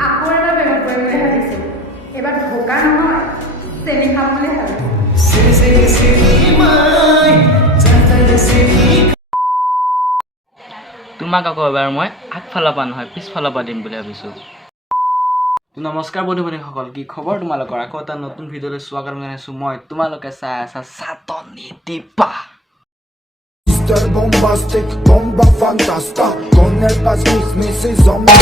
আকৌ এটা প্ৰেমত পৰিম বুলি ভাবিছোঁ। এইবাৰ ধোকা নহয়, চেনি খাম বুলি ভাবিছোঁ। তোমাক আকৌ এবাৰ মই আগফালৰ পৰা নহয় পিছফালৰ পৰা দিম বুলি ভাবিছোঁ। নমস্কাৰ বন্ধু বান্ধৱীসকল, কি খবৰ তোমালোকৰ? আকৌ এটা নতুন ভিডিঅ'লৈ স্বাগতম জনাইছোঁ মই। তোমালোকে চাই আছা চাটনি টিপা। Mr. Bombastic, bomba fantasta, con el pas misis zombie.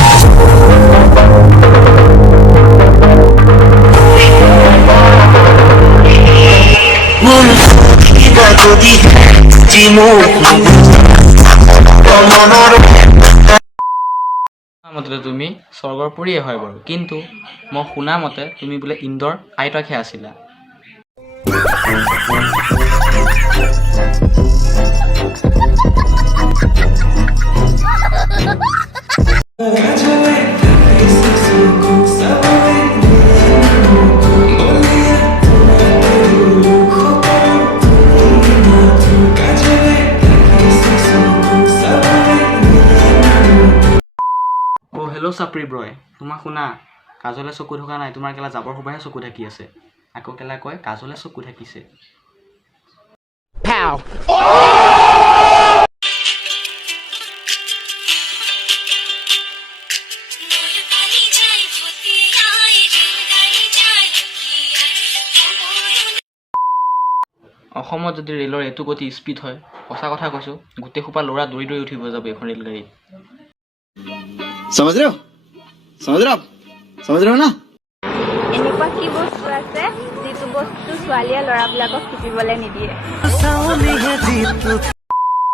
মতে তুমি স্বৰ্গৰ পৰিয়ে হয় বাৰু, কিন্তু মই শুনা মতে তুমি বোলে ইন্দৰ আইতাকহে আছিলা। হেল্ল' চাপ্ৰি ব্ৰয়, তোমাক শুনা, কাজলে চকু থকা নাই, তোমাৰ কেলা জাবৰ সোপাহে চকু ঢাকি আছে। আকৌ কেলা কয় কাজলে চকু ঢাকিছে। অসমত যদি ৰেলৰ এইটো গতি স্পীড হয়, সঁচা কথা কৈছোঁ, গোটেই সোপা ল'ৰা দৌৰি দৌৰি উঠিব যাব এইখন ৰেলগাড়ীত। समझ रहे हो समझ रहे हो ना? এনেকুৱা কি বস্তু আছে যিটো বস্তু ছোৱালীয়ে ল'ৰাবিলাকক টিপিবলৈ নিদিয়ে?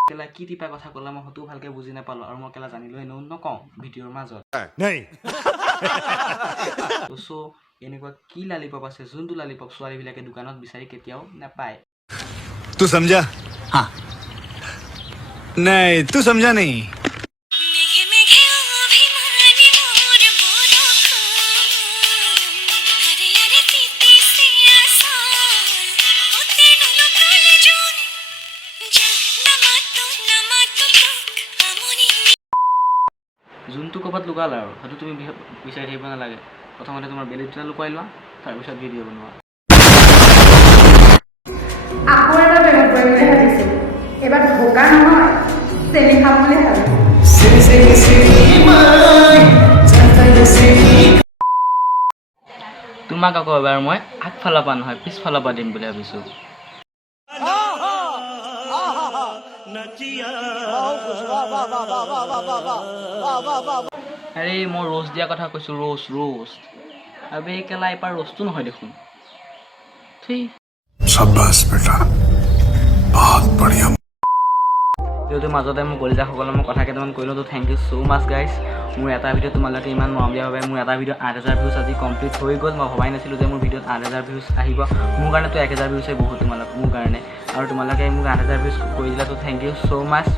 কেলা কি টিপা কথা ক'লা মই হয়তো ভালকে বুজি নাপালোঁ, আৰু মই কেলা জানিলোঁ এনেও নকওঁ ভিডিঅ'ৰ মাজত। চ' এনেকুৱা কি লালিপপ আছে যোনটো লালিপপ ছোৱালীবিলাকে দোকানত বিচাৰি কেতিয়াও নাপায়। तू समझा? हाँ नहीं तू समझा नहीं। যোনটো ক'ৰবাত লুকাল আৰু সেইটো তুমি বিচাৰি থাকিব নালাগে। প্ৰথমতে তোমাৰ বেলেগ দুটা লুকুৱাই লোৱা, তাৰপিছত ভিডিঅ' বনোৱা। আকৌ এটা প্ৰেমত পৰিম বুলি ভাবিছোঁ। এইবাৰ ধোকা নহয়, চেনি খাম বুলি ভাবিছোঁ। তোমাক আকৌ এবাৰ মই আগফালৰ পৰা নহয় পিছফালৰ পৰা দিম বুলি ভাবিছোঁ। আৰে মই ৰ'ষ্ট দিয়া কথা কৈছোঁ, ৰ'ষ্ট। আবে কেলা এবাৰ ৰ'ষ্টটো নহয় দেখোন। शाबाश बेटा, बहुत बढ़िया। ভিডিঅ'টোৰ মাজতে মোৰ কলিজাসকলে মই কথা কেইটামান কৈ লওঁ, তো thank you so' much guys. মোৰ এটা ভিডিঅ' তোমালোকে ইমান মৰম দিয়াৰ বাবে মোৰ এটা ভিডিঅ' 8,000 ভিউজ আজি কমপ্লিট হৈ গ'ল। মই ভবাই নাছিলোঁ যে মোৰ ভিডিঅ'ত 8,000 ভিউজ আহিব। মোৰ কাৰণেতো 1,000 ভিউজে বহুত মোৰ কাৰণে, আৰু তোমালোকে মোক 8,000 ভিউজ কৰি দিলা, তো থেংক ইউ ছ' মাছ।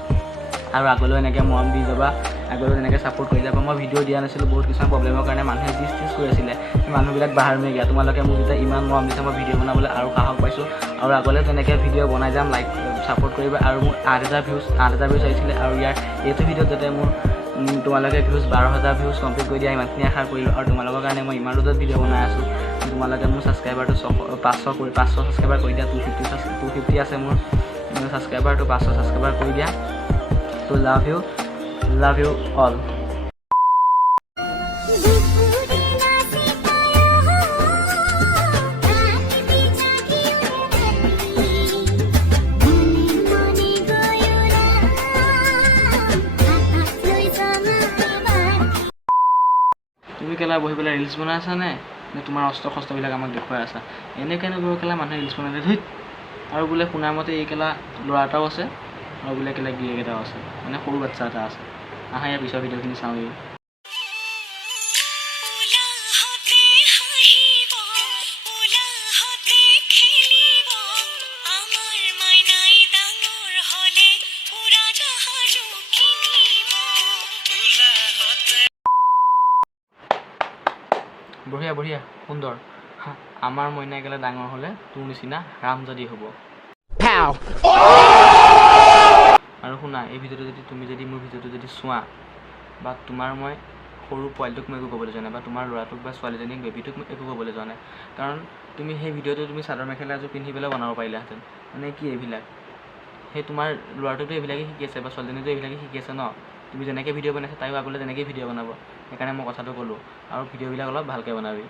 আৰু আগলৈও এনেকৈ মৰম দি যাবা, আগলৈও এনেকৈ ছাপোৰ্ট কৰি যাবা। মই ভিডিঅ' দিয়া নাছিলোঁ বহুত কিছুমান প্ৰব্লেমৰ কাৰণে, মানুহে জিচ কৰি আছিলে, মানুহবিলাক বাহাৰ মে গিয়া। তোমালোকে মোক যেতিয়া ইমান মৰম দিছে, মই ভিডিঅ' বনাবলৈ আৰু সাহস পাইছোঁ, আৰু আগলৈ তেনেকৈ ভিডিঅ' বনাই যাম। লাইক ছাপোৰ্ট কৰিবা। আৰু মোৰ 8,000 ভিউজ আহিছিলে, আৰু এইটো ভিডিঅ'ত যাতে মোৰ তোমালোকে ভিউজ 12,000 ভিউজ কমপ্লিট কৰি দিয়া, ইমানখিনি আশা কৰিলোঁ। আৰু তোমালোকৰ কাৰণে মই ইমান ৰ'দত ভিডিঅ' বনাই আছোঁ। তোমালোকে মোৰ ছাবস্ক্ৰাইবাৰটো 500 ছাবস্ক্ৰাইবাৰ কৰি দিয়া। 250 আছে মোৰ ছাবস্ক্ৰাইবাৰটো, 500 ছাবস্ক্ৰাইবাৰ কৰি দিয়া। তো লাভ ইউ অল। তুমি কেলা বহি পেলাই ৰিলচ বনাই আছা নে তোমাৰ অস্ত্ৰ শস্ত্ৰবিলাক আমাক দেখুৱাই আছা? এনেকৈনো গৈ কেলা মানুহে ৰিলচ বনাই ধুইত। আৰু বোলে শুনাৰ মতে এই কেলা ল'ৰা এটাও আছে, আৰু বোলে কেলা গিৰিয়েক এটাও আছে, মানে সৰু বাচ্ছা এটা আছে। আহা ইয়াৰ পিছৰ ভিডিঅ'খিনি চাওঁগৈ। বঢ়িয়া সুন্দৰ। আমাৰ মইনাই গেলে ডাঙৰ হ'লে তোৰ নিচিনা ৰামজাদি হ'ব। আৰু শুনা, এই ভিডিঅ'টো যদি তুমি মোৰ ভিডিঅ'টো যদি চোৱা, বা তোমাৰ মই সৰু পোৱালিটোক মই একো ক'বলৈ যোৱা নাই বা তোমাৰ ল'ৰাটোক বা ছোৱালীজনীক বেবীটোক মই একো ক'বলৈ যোৱা নাই কাৰণ তুমি সেই ভিডিঅ'টো তুমি চাদৰ মেখেলা এযোৰ পিন্ধি পেলাই বনাব পাৰিলাহেঁতেন মানে কি এইবিলাক সেই তোমাৰ ল'ৰাটোতো এইবিলাকে শিকি আছে বা ছোৱালীজনীটো এইবিলাকে শিকি আছে ন তুমি যেনেকৈ ভিডিঅ' বনাইছা তাইও আগলৈ তেনেকেই ভিডিঅ' বনাব সেইকাৰণে মই কথাটো ক'লোঁ আৰু ভিডিঅ'বিলাক অলপ ভালকৈ বনাবি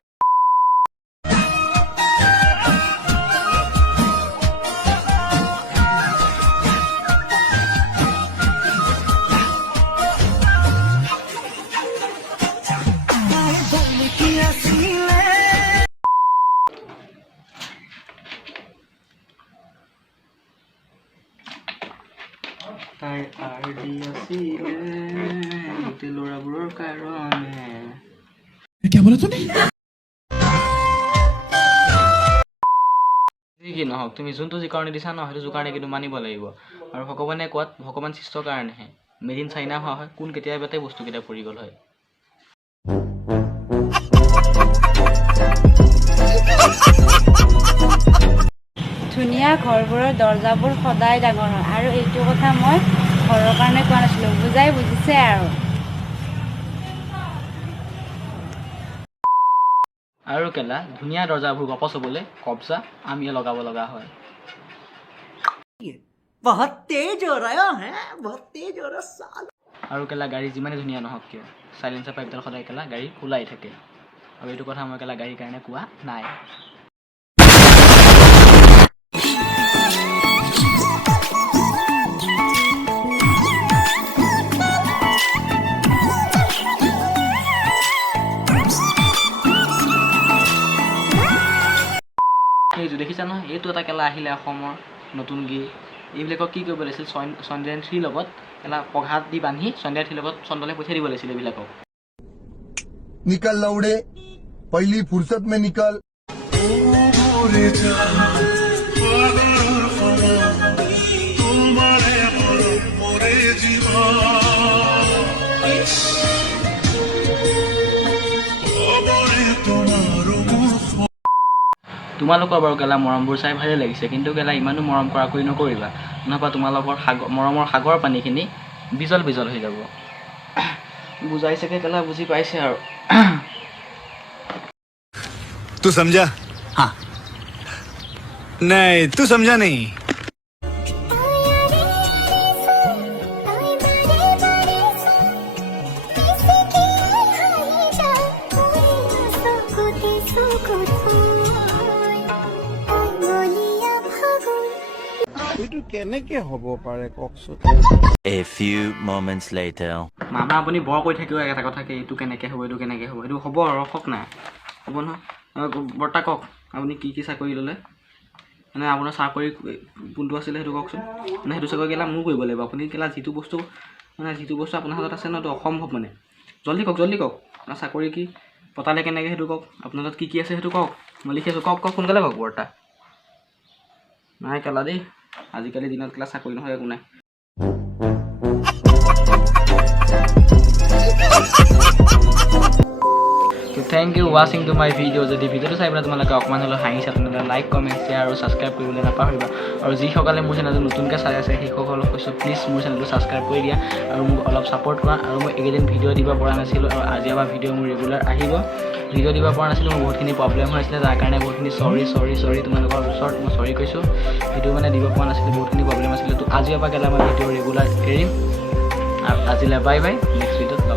তাই আৰডি আছিলে গোটেই ল'ৰাবোৰৰ কাৰণে কি নহওক তুমি যোনটো জোকাৰণি দিছা ন সেইটো জোকাৰণি কিন্তু মানিব লাগিব আৰু ভগৱানে কোৱাত ভগৱান সৃষ্টৰ কাৰণেহে মেড ইন চাইনা হোৱা হয় কোন কেতিয়াবাতে বস্তুকেইটা পৰি গ'ল হয় ধুনীয়া ঘৰবোৰৰ দৰ্জাবোৰ সদায় ডাঙৰ হয় আৰু এইটো কথা মই ঘৰৰ কাৰণে কোৱা নাছিলোঁ বুজাই বুজিছে আৰু কেলা ধুনীয়া দৰ্জাবোৰ গপচ হ'বলৈ কবজা আমিয়ে লগাব লগা হয় बहुत तेज हो रहा है बहुत तेज हो रहा साल আৰু কেলা গাড়ী যিমানে ধুনীয়া নহওক কিয় চাইলেঞ্চাৰ পাইপডাল সদায় কেলা গাড়ী খোলাই থাকে আৰু এইটো কথা মই কেলা গাড়ীৰ কাৰণে কোৱা নাই এইটো দেখিছা নহয় এইটো এটা কেলা আহিলে অসমৰ নতুন গীত এইবিলাকক কি কৰিব লাগিছিল চন্দ্ৰায়ন 3 লগত কেলা পঘাত দি বান্ধি চন্দ্ৰায়ন 3 লগত চন্দ্ৰলৈ পঠিয়াই দিব লাগিছিল এইবিলাকক निकल लौड़े पहली फुर्सत में निकल তোমালোকৰ বাৰু কেলা মৰমবোৰ চাই ভালেই লাগিছে কিন্তু কেলা ইমানো মৰম কৰা কৰি নকৰিবা নহবা তোমালোকৰ মৰমৰ সাগৰ পানীখিনি বিজল বিজল হৈ যাব বুজাইছেগে কেলা বুজি পাইছে আৰু तू समझा हाँ नहीं तू समझा नहीं A few moments later. মামা আপুনি বৰ কৈ থাকিব এটা কথাকে এইটো কেনেকৈ হ'ব এইটো কেনেকৈ হ'ব এইটো হ'ব ৰখক নাই হ'ব নহয় বৰ্তা কওক আপুনি কি কি চাকৰি ল'লে মানে আপোনাৰ চাকৰি কোনটো আছিলে সেইটো কওকচোন মানে সেইটো চাকৰি কেলা মোৰ কৰিব লাগিব আপুনি কেলা যিটো বস্তু আপোনাৰ হাতত আছে ন সেইটো অসম্ভৱ মানে জল্দি কওক আপোনাৰ চাকৰি কি পতালে কেনেকৈ সেইটো কওক আপোনাৰ তাত কি আছে সেইটো কওক মই লিখি আছোঁ কওক সোনকালে কওক বৰ্তা নাই কেলা দেই আজিকালি দিনত কেলা চাকৰি নহয় একো নাই So thank you watching to my video যদি ভিডিওটো চাই পেলাই তোমালোকে অকমান হ'লেও হাঁহিছা তেনেহ'লে লাইক কমেণ্ট শ্বেয়াৰ আৰু ছাবস্ক্ৰাইব কৰিবলৈ নাপাহৰিবা আৰু যিসকলে মোৰ চেনেলটো নতুনকৈ চাই আছে সেইসকলক কৈছোঁ প্লিজ মোৰ চেনেলটো ছাবস্ক্ৰাইব কৰি দিয়া আৰু মোক অলপ ছাপোৰ্ট কৰা আৰু মই এইকেইদিন ভিডিঅ' দিব পৰা নাছিলোঁ আৰু আজি এবাৰ ভিডিঅ' মোৰ ৰেগুলাৰ আহিব ভিডিঅ' দিব পৰা নাছিলোঁ মোৰ বহুতখিনি প্ৰব্লেম হৈছিলে যাৰ কাৰণে বহুতখিনি চৰি তোমালোকৰ ওচৰত মই চৰি কৈছোঁ ভিডিঅ' মানে দিব পৰা নাছিলোঁ বহুতখিনি প্ৰব্লেম আছিলে তো আজি এবাৰ কেলা মই ভিডিঅ' ৰেগুলাৰ এৰিম আৰু আজিলৈ বাই বাই নেক্সট ভিডিঅ'ত